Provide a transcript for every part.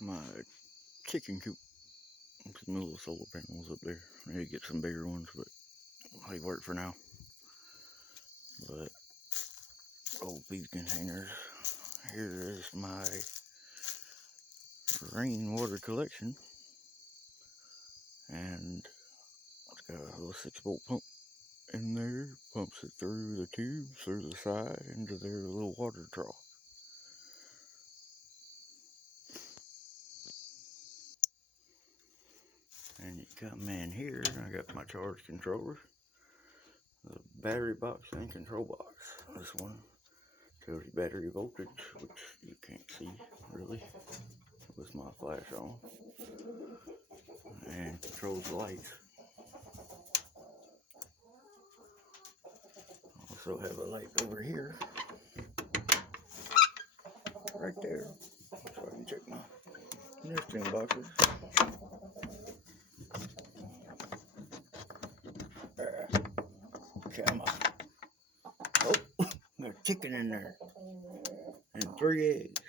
my chicken coop. Some little solar panels up there. I need to get some bigger ones, but they work for now. But old feed containers. Here is my rainwater collection, and it's got a little 6-volt pump in there. Pumps it through the tubes, through the side, into their little water trough. And you come in here, and I got my charge controller, the battery box and control box. This one tells you battery voltage, which you can't see really with my flash on, and controls the lights. Also have a light over here, right there, so I can check my nesting boxes. Come on. Oh, there's a chicken in there, and 3 eggs.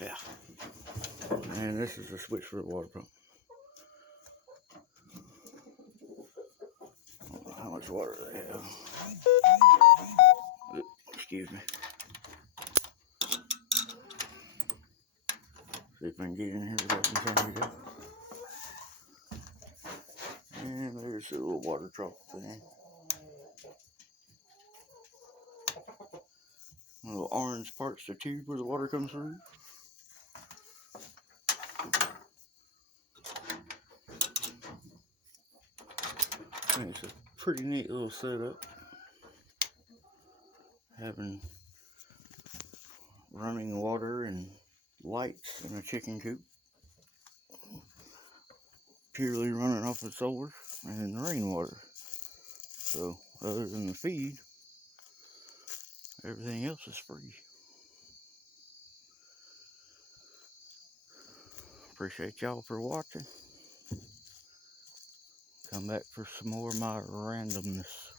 Yeah. And this is the switch for the water pump. I don't know how much water they have. Excuse me. See if I can get in here without some time to go. And there's the little water trough thing. Little orange part's the tube where the water comes through. And it's a pretty neat little setup. Having running water and lights in a chicken coop. Purely running off of solar and rainwater. So other than the feed, everything else is free. Appreciate y'all for watching. Come back for some more of my randomness.